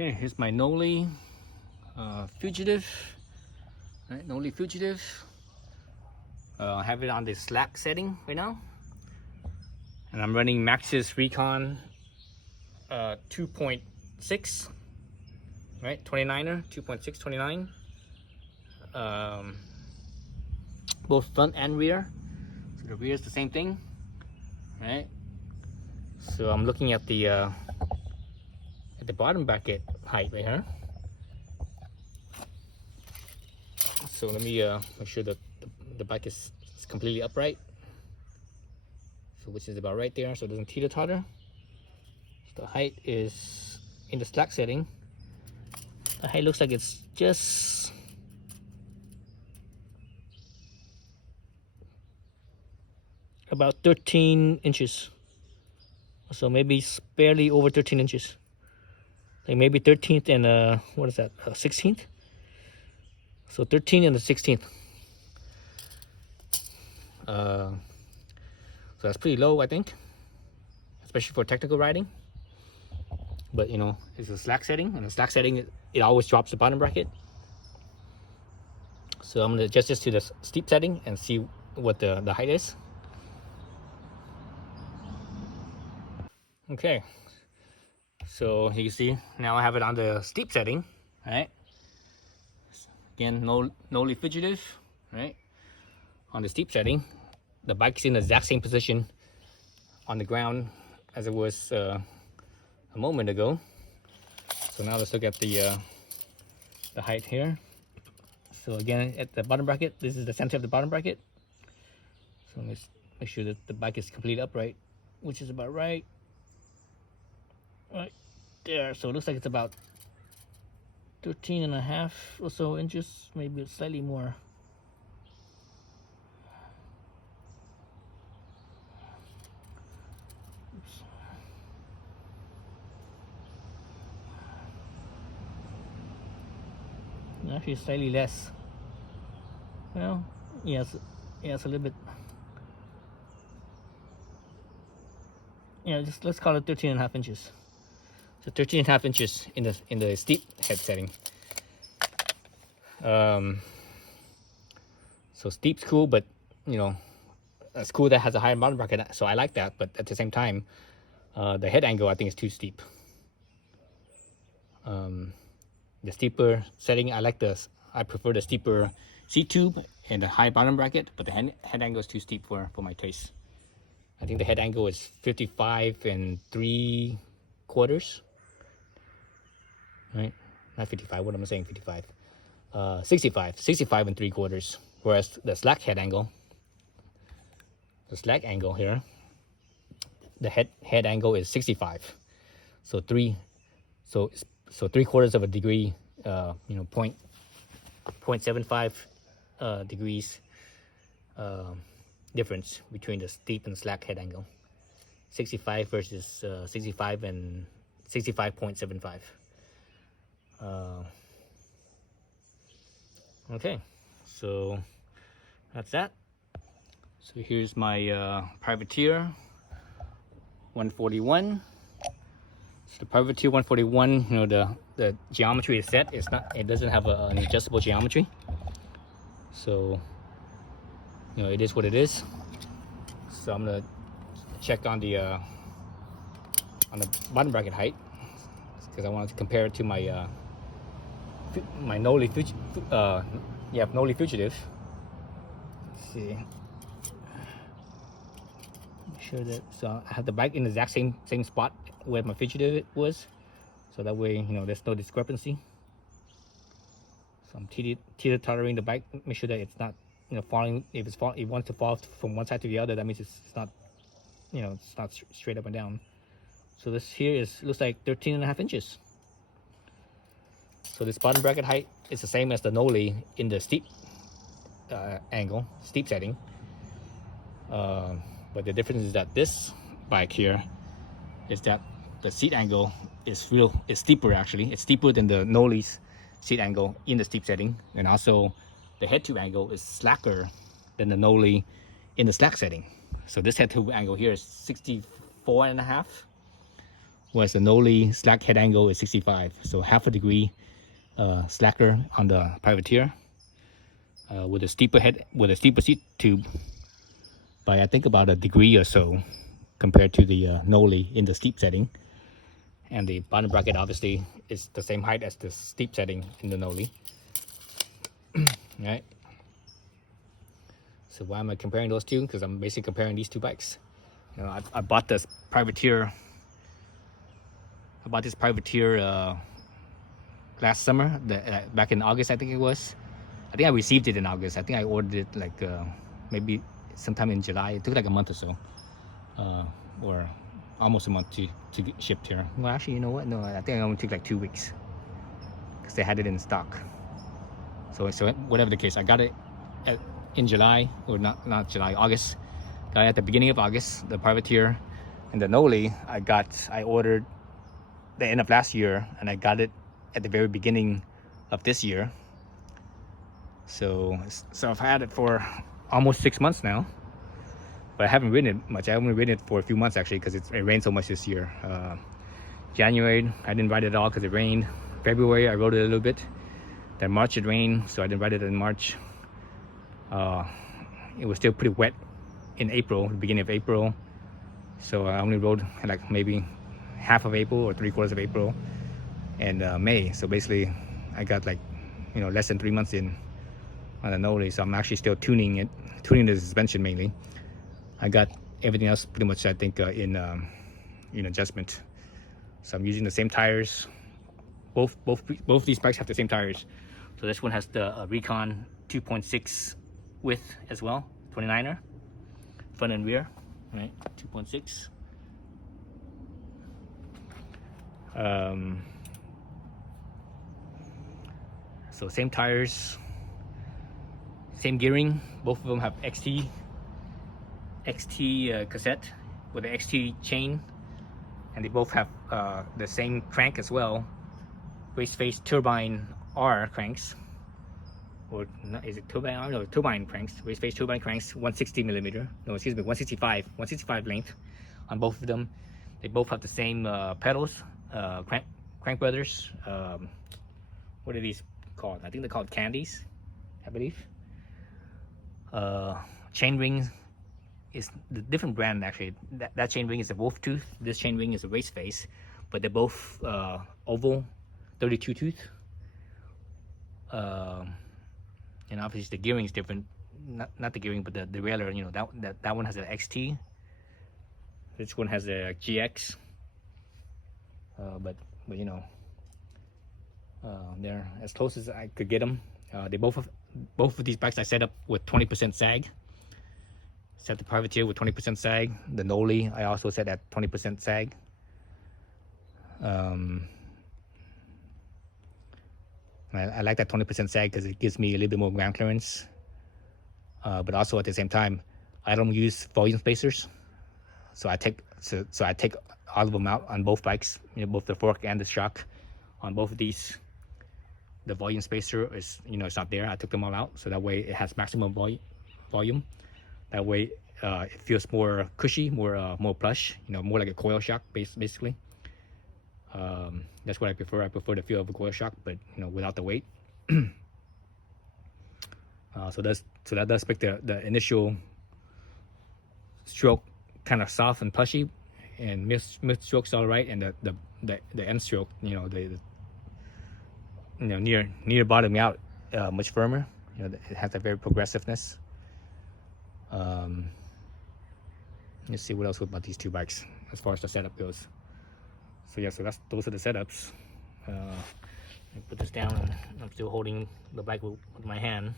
Okay, here's my Knolly Fugitive. Right, Knolly Fugitive. I have it on the slack setting right now, and I'm running Maxxis Recon 2.6, right? 29er, 2.6, 29. Both front and rear. So the rear is the same thing, right? So I'm looking at the bottom bracket height right here. So let me make sure that the bike is completely upright. So which is about right there, so it doesn't teeter-totter. So the height is in the slack setting. The height looks like it's just about 13 inches. So maybe barely over 13 inches. Like maybe 13th and what is that? 16th. So 13 and the 16th. So that's pretty low, I think, especially for technical riding. But you know, it's a slack setting, and the slack setting it always drops the bottom bracket. So I'm gonna adjust this to the steep setting and see what the height is. Okay, so you can see now I have it on the steep setting, right? Again, Knolly Fugitive, right? On the steep setting, the bike's in the exact same position on the ground as it was a moment ago. So now let's look at the height here. So again, at the bottom bracket, this is the center of the bottom bracket. So let's make sure that the bike is completely upright, which is about right there. So it looks like it's about 13 and a half or so inches, maybe slightly more. Oops. Actually slightly less. Well, yes, it's a little bit. Yeah, just let's call it 13 and a half inches. So 13 and a half inches in the steep head setting. So steep's cool, but you know, it's cool that has a higher bottom bracket, so I like that. But at the same time, the head angle I think is too steep. The steeper setting, I prefer the steeper seat tube and the high bottom bracket, but the head angle is too steep for my taste. I think the head angle is 55 3/4. Right? Not 55, what am I saying? 55. 65 3/4. Whereas the slack angle here, the head angle is 65. So 3/4 of a degree, you know, 0.75 degrees difference between the steep and slack head angle. 65 versus 65 and 65.75. Okay, so that's that. So here's my Privateer141. So the Privateer141, you know, the geometry is set. It doesn't have an adjustable geometry. So you know, it is what it is. So I'm gonna check on the bottom bracket height, because I wanted to compare it to my Knolly Fugitive. Let's see. Make sure that I have the bike in the exact same spot where my Fugitive was, so that way, you know, there's no discrepancy. So I'm teeter-tottering the bike, make sure that it's not, you know, falling. If it wants to fall from one side to the other, that means it's not, you know, it's not straight up and down. So this here looks like 13 and a half inches. So this bottom bracket height is the same as the Knolly in the steep steep setting. But the difference is that this bike here is that the seat angle is steeper. Actually, it's steeper than the Knolly's seat angle in the steep setting, and also the head tube angle is slacker than the Knolly in the slack setting. So this head tube angle here is 64 and a half, whereas the Knolly slack head angle is 65. So half a degree slacker on the Privateer with a steeper seat tube by I think about a degree or so compared to the Knolly in the steep setting. And the bottom bracket obviously is the same height as the steep setting in the Knolly. Right. So why am I comparing those two? Because I'm basically comparing these two bikes. You know, I bought this Privateer. I bought this Privateer last summer, back in August, I think it was. I think I received it in August. I think I ordered it like maybe sometime in July. It took like a month or so, or almost a month to get shipped here. Well, actually, you know what? No, I think it only took like 2 weeks because they had it in stock. So whatever the case, I got it in July, or not July, August. Got it at the beginning of August. The Privateer and the Knolly I ordered the end of last year, and I got it at the very beginning of this year. So I've had it for almost 6 months now, but I haven't ridden it much. I haven't ridden it for a few months actually because it rained so much this year. January I didn't ride it at all because it rained. February I rode it a little bit. Then March it rained, so I didn't ride it in March. It was still pretty wet in April, the beginning of April. So I only rode like maybe half of April or 3/4 of April and May. So basically I got like, you know, less than 3 months in on the Knolly. So I'm actually still tuning the suspension mainly. I got everything else pretty much I think in adjustment. So I'm using the same tires. Both these bikes have the same tires. So this one has the Recon 2.6 width as well, 29er, front and rear, right? 2.6. So same tires, same gearing. Both of them have XT cassette with the XT chain, and they both have the same crank as well. Race face turbine R cranks, or not, is it turbine R? No, turbine cranks. Race face turbine cranks, 160 millimeter. No, excuse me, 165 length on both of them. They both have the same pedals, crank brothers. What are these called? I think they're called candies, I believe. Chain ring is the different brand actually. That chain ring is a wolf tooth. This chain ring is a race face, but they're both oval 32 tooth. And obviously the gearing is different. Not the gearing, but the derailleur. You know, that one has an XT. This one has a GX. But you know, they're as close as I could get them. They both of these bikes I set up with 20% sag. Set the Privateer with 20% sag. The Knolly I also set at 20% sag. I like that 20% sag because it gives me a little bit more ground clearance. But also at the same time, I don't use volume spacers, so I take all of them out on both bikes. You know, both the fork and the shock on both of these. The volume spacer is, you know, it's not there. I took them all out, so that way it has maximum volume. That way it feels more cushy, more plush. You know, more like a coil shock basically. That's what I prefer. I prefer the feel of a coil shock, but you know, without the weight. So that does make the initial stroke kind of soft and plushy, and mid stroke's all right, and the end stroke, you know, near bottoming out, much firmer. You know, it has a very progressiveness. Let's see what else about these two bikes as far as the setup goes. So yeah, those are the setups. I put this down, and I'm still holding the bike with my hand.